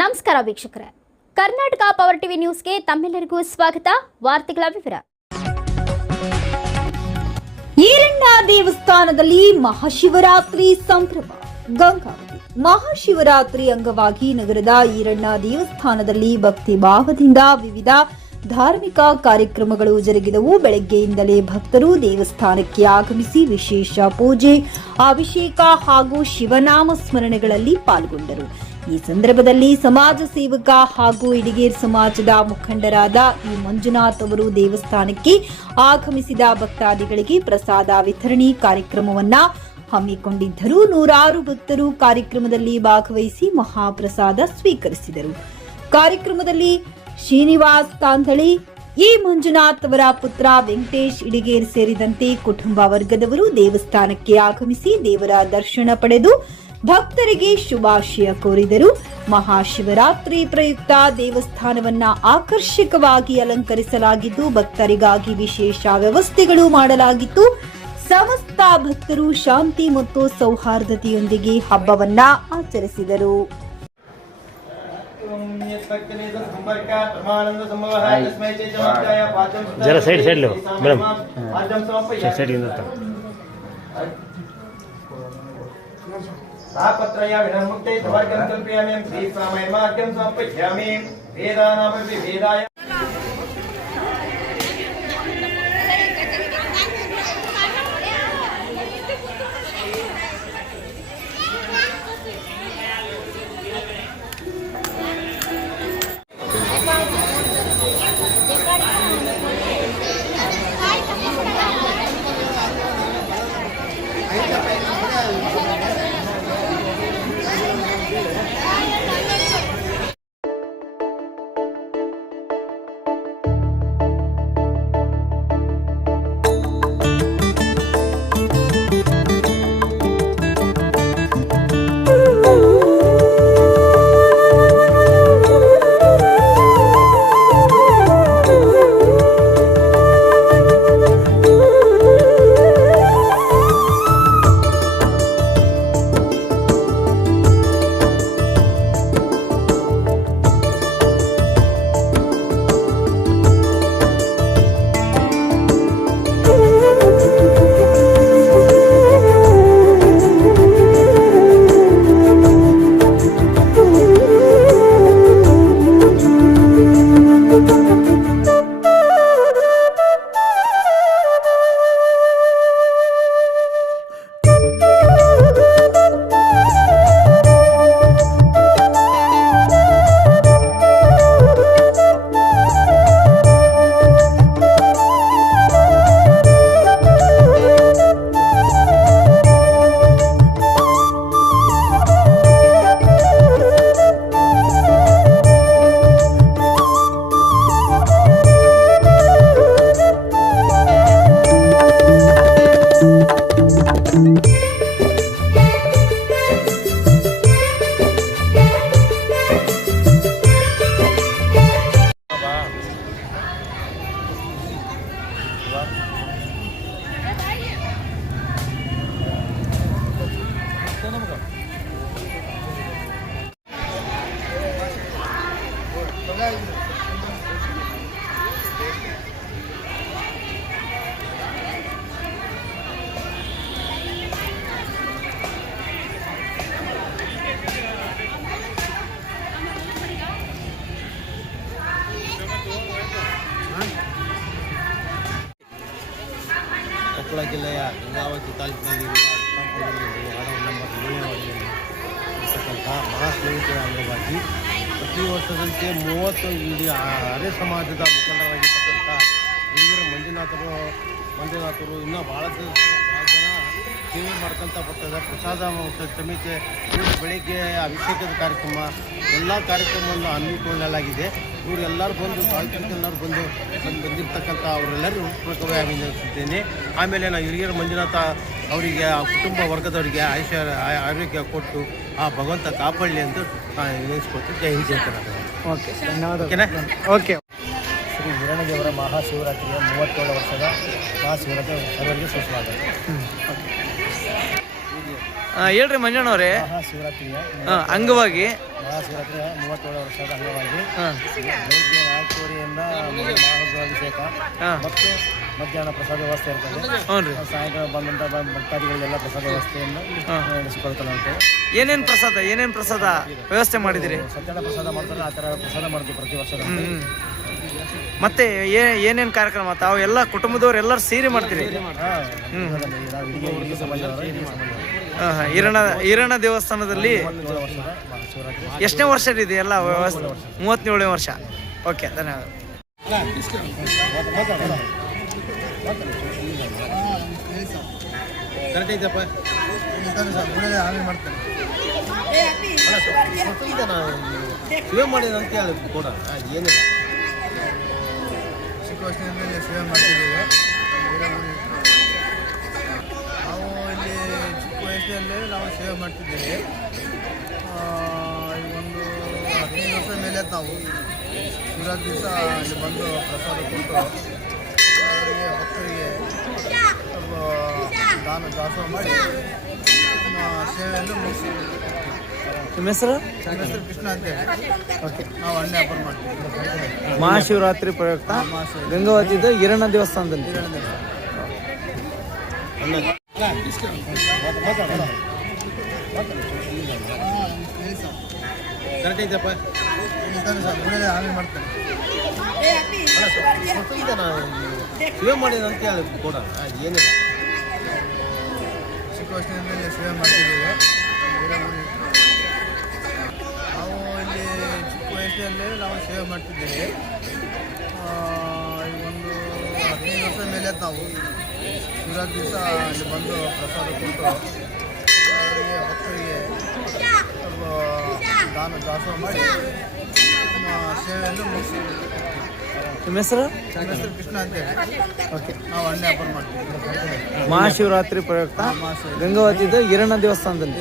ನಮಸ್ಕಾರ ವೀಕ್ಷಕರೇ, Karnataka power TV ನ್ಯೂಸ್ಗೆ ತಮ್ಮೆಲ್ಲರಿಗೂ ಸ್ವಾಗತ. ವಾರ್ತೆಗಳ ವಿವರ. ಈರಣ್ಣ ದೇವಸ್ಥಾನದಲ್ಲಿ ಮಹಾಶಿವರಾತ್ರಿ ಸಂಭ್ರಮ. ಗಂಗಾವತಿ ಮಹಾಶಿವರಾತ್ರಿ ಅಂಗವಾಗಿ ನಗರದ ಈರಣ್ಣ ದೇವಸ್ಥಾನದಲ್ಲಿ ಭಕ್ತಿ ಭಾವದಿಂದ ವಿವಿಧ ಧಾರ್ಮಿಕ ಕಾರ್ಯಕ್ರಮಗಳು ಜರುಗಿದವು. ಬೆಳಗ್ಗೆಯಿಂದಲೇ ಭಕ್ತರು ದೇವಸ್ಥಾನಕ್ಕೆ ಆಗಮಿಸಿ ವಿಶೇಷ ಪೂಜೆ, ಅಭಿಷೇಕ ಹಾಗೂ ಶಿವನಾಮ ಸ್ಮರಣೆಗಳಲ್ಲಿ ಪಾಲ್ಗೊಂಡರು. ಈ ಸಂದರ್ಭದಲ್ಲಿ ಸಮಾಜ ಸೇವಕ ಹಾಗೂ ಇಡಿಗೇರ್ ಸಮಾಜದ ಮುಖಂಡರಾದ ಇ ಮಂಜುನಾಥ್ ಅವರು ದೇವಸ್ಥಾನಕ್ಕೆ ಆಗಮಿಸಿದ ಭಕ್ತಾದಿಗಳಿಗೆ ಪ್ರಸಾದ ವಿತರಣೆ ಕಾರ್ಯಕ್ರಮವನ್ನ ಹಮ್ಮಿಕೊಂಡಿದ್ದರು. ನೂರಾರು ಭಕ್ತರು ಕಾರ್ಯಕ್ರಮದಲ್ಲಿ ಭಾಗವಹಿಸಿ ಮಹಾಪ್ರಸಾದ ಸ್ವೀಕರಿಸಿದರು. ಕಾರ್ಯಕ್ರಮದಲ್ಲಿ ಶ್ರೀನಿವಾಸ್ ತಾಂತಳಿ, ಇ ಮಂಜುನಾಥ್ ಅವರ ಪುತ್ರ ವೆಂಕಟೇಶ್ ಇಡಿಗೇರ್ ಸೇರಿದಂತೆ ಕುಟುಂಬ ವರ್ಗದವರು ದೇವಸ್ಥಾನಕ್ಕೆ ಆಗಮಿಸಿ ದೇವರ ದರ್ಶನ ಪಡೆದು ಭಕ್ತರಿಗೆ ಶುಭಾಶಯ ಕೋರಿದರು. ಮಹಾಶಿವರಾತ್ರಿ ಪ್ರಯುಕ್ತ ದೇವಸ್ಥಾನವನ್ನ ಆಕರ್ಷಕವಾಗಿ ಅಲಂಕರಿಸಲಾಗಿದ್ದು ಭಕ್ತರಿಗಾಗಿ ವಿಶೇಷ ವ್ಯವಸ್ಥೆಗಳು ಮಾಡಲಾಗಿತ್ತು. ಸಮಸ್ತ ಭಕ್ತರು ಶಾಂತಿ ಮತ್ತು ಸೌಹಾರ್ದತೆಯೊಂದಿಗೆ ಹಬ್ಬವನ್ನ ಆಚರಿಸಿದರು. जरा साइड साइड लो मैडम, साइड तापत्रया विनमुक्ते तवर्गं कल्पयामि श्री स्वामय मार्गं समर्पयामि वेदानामपि वेदाय ಕೊಪ್ಪಳ ಜಿಲ್ಲೆಯ ಗಂಗಾವತಿ ತಾಲೂಕಿನಲ್ಲಿರುವ ವಾರ್ಡ್ ನಂಬರ್ 7 ಇರತಕ್ಕಂಥ ಮಹಾಶಿವರಾತ್ರಿ ಅಂಗವಾಗಿ ಪ್ರತಿ ವರ್ಷದಂತೆ 30 ಇಲ್ಲಿ ಅರೆ ಸಮಾಜದ ಮುಖಂಡರಾಗಿರ್ತಕ್ಕಂಥ ಹಿರಿಯರ ಮಂಜುನಾಥರು ಇನ್ನೂ ಭಾಳ ಜನ ಸೇವೆ ಮಾಡ್ಕೊತ ಬರ್ತಾರೆ. ಪ್ರಸಾದ ಸಮಿತಿ ಬೆಳಗ್ಗೆ ಅಭಿಷೇಕದ ಕಾರ್ಯಕ್ರಮ ಎಲ್ಲ ಕಾರ್ಯಕ್ರಮವನ್ನು ಹಮ್ಮಿಕೊಳ್ಳಲಾಗಿದೆ. ಇವರೆಲ್ಲರೂ ಬಂದು ತಾಲೂಕಿನೆಲ್ಲರೂ ಬಂದಿರ್ತಕ್ಕಂಥ ಅವರೆಲ್ಲರೂ ಪೂರ್ವಕವಾಗಿ ಅಭಿನಂದಿಸುತ್ತೇನೆ. ಆಮೇಲೆ ನಾನು ಹಿರಿಯರ ಮಂಜುನಾಥ ಅವರಿಗೆ ಆ ಕುಟುಂಬ ವರ್ಗದವರಿಗೆ ಆರೋಗ್ಯ ಕೊಟ್ಟು ಆ ಭಗವಂತ ಕಾಪಾಡಲಿ ಎಂದು ವಿನಂತಿಸ್ಕೊಟ್ಟು ಜೈ ಹಿಂದ್ ಜೈ ಕರ್ನಾಟಕ. ಓಕೆ, ಧನ್ಯವಾದ. ಓಕೆನಾ? ಓಕೆ. ಶ್ರೀ ಹಿರಣ್ಯದೇವರ ಮಹಾಶಿವರಾತ್ರಿಯ 37 ವರ್ಷದ ಮಹಾಶಿವರಾತ್ರಿ ಸರ್ವರಿಗೆ ಸುಸ್ವಾಗತ. ಹೇಳ್ರಿ ಮಂಜಣ್ಣವ್ರೆ. ಮಹಾಶಿವರಾತ್ರಿಯ ಅಂಗವಾಗಿ ಮಹಾಶಿವರಾತ್ರಿಯ 37 ವರ್ಷದ ಅಂಗವಾಗಿ ಹಾಂ ಬೆಳಿಗ್ಗೆ 4:30ಯಿಂದ ಮಹಾರುದ್ರಾಭಿಷೇಕ ಮತ್ತು ಮಧ್ಯಾಹ್ನ ಪ್ರಸಾದ ವ್ಯವಸ್ಥೆ ಇರ್ತದೆ. ಹ್ಞೂ ರೀ. ಸಾಯಂಕಾಲ ಬಂದಂಥ ಭಕ್ತಾದಿಗಳಿಗೆಲ್ಲ ಪ್ರಸಾದ ವ್ಯವಸ್ಥೆಯನ್ನು ನಡೆಸಿಕೊಳ್ತಾರಂತೆ. ಏನೇನು ಪ್ರಸಾದ ವ್ಯವಸ್ಥೆ ಮಾಡಿದಿರಿ? ಸತ್ಯನಾರಾಯಣ ಪ್ರಸಾದ ಮಾಡ್ತಾರೆ, ಆ ಥರ ಪ್ರಸಾದ ಮಾಡ್ತೀವಿ ಪ್ರತಿ ವರ್ಷ. ಮತ್ತೆ ಏನೇನು ಕಾರ್ಯಕ್ರಮ ತಾವು ಎಲ್ಲ ಕುಟುಂಬದವ್ರು ಎಲ್ಲರೂ ಸೇರಿ ಮಾಡ್ತೀರಿ? ಈರಣ್ಣ ದೇವಸ್ಥಾನದಲ್ಲಿ ಎಷ್ಟನೇ ವರ್ಷ ಇದೆ ಎಲ್ಲ ವ್ಯವಸ್ಥೆ? 37ನೇ ವರ್ಷ. ಓಕೆ, ಧನ್ಯವಾದ. ಕರೆಕ್ಟ್ ಐತಪ್ಪ. ಸೇವೆ ಮಾಡಿದ ಅಂತ ಹೇಳಿ ಕೂಡ ಏನಿಲ್ಲ. ಚಿಕ್ಕ ವಯಸ್ಸಿನಲ್ಲಿ ಸೇವೆ ಮಾಡ್ತಿದ್ದೇವೆ. ನಾವು ಇಲ್ಲಿ ಚಿಕ್ಕ ವಯಸ್ಸಿನಲ್ಲಿ ನಾವು ಸೇವೆ ಮಾಡ್ತಿದ್ದೇವೆ. ಒಂದು 15 ವರ್ಷ ಮೇಲೆ ನಾವು ಶಿವರಾತ್ರಿ ದಿವಸ ಇಲ್ಲಿ ಬಂದು ಪ್ರಸಾದ ಕೊಟ್ಟು ಎಲ್ಲರಿಗೆ ಭಕ್ತರಿಗೆ ದಾನ ದಾಸೋಹ ಮಾಡಿ ನಮ್ಮ ಸೇವೆಯನ್ನು ಮುಗಿಸ್ತೀವಿ. ನಿಮ್ಮ ಹೆಸರು? ನನ್ನ ಹೆಸರು ಕೃಷ್ಣ ಅಂತೇಳಿ. ನಾವು ಹಣ್ಣು ವ್ಯಾಪಾರ ಮಾಡ್ತೀವಿ. ಮಹಾಶಿವರಾತ್ರಿ ಪ್ರಯುಕ್ತ ಗಂಗಾವತಿದ ಈರಣ್ಣ ದೇವಸ್ಥಾನದಲ್ಲಿ. ಕರೆಕ್ಟ್ ಐತಪ್ಪ. ಆಮೇಲೆ ಮಾಡ್ತಾರೆ. ಸೇವೆ ಮಾಡಿದ ಅಂತ ಹೇಳಿ ಕೂಡ ಏನಿಲ್ಲ. ಚಿಕ್ಕ ವಯಸ್ಸಿನಲ್ಲಿ ಸೇವೆ ಮಾಡ್ತಿದ್ದೇವೆ. ನಾವು ಇಲ್ಲಿ ಚಿಕ್ಕ ವಯಸ್ಸಿನಲ್ಲಿ ನಾವು ಸೇವೆ ಮಾಡ್ತಿದ್ದೇವೆ. ಒಂದು 15 ವರ್ಷ ಮೇಲೆ ನಾವು ಶಿವರಾತ್ರಿ ದಿವಸ ಇಲ್ಲಿ ಬಂದು ಪ್ರಸಾದ ಕೊಟ್ಟು ಎಲ್ಲರಿಗೆ ಭಕ್ತರಿಗೆ ದಾನ ದಾಸೋಹ ಮಾಡಿ ನಮ್ಮ ಸೇವೆಯನ್ನು ಮುಗಿಸ್ತೀವಿ. ನಿಮ್ಮ ಹೆಸರು? ನನ್ನ ಹೆಸರು ಕೃಷ್ಣ ಅಂತೇಳಿ. ನಾವು ಹಣ್ಣು ವ್ಯಾಪಾರ ಮಾಡ್ತೀವಿ. ಮಹಾಶಿವರಾತ್ರಿ ಪ್ರಯುಕ್ತ ಗಂಗಾವತಿದ ಈರಣ್ಣ ದೇವಸ್ಥಾನದಲ್ಲಿ.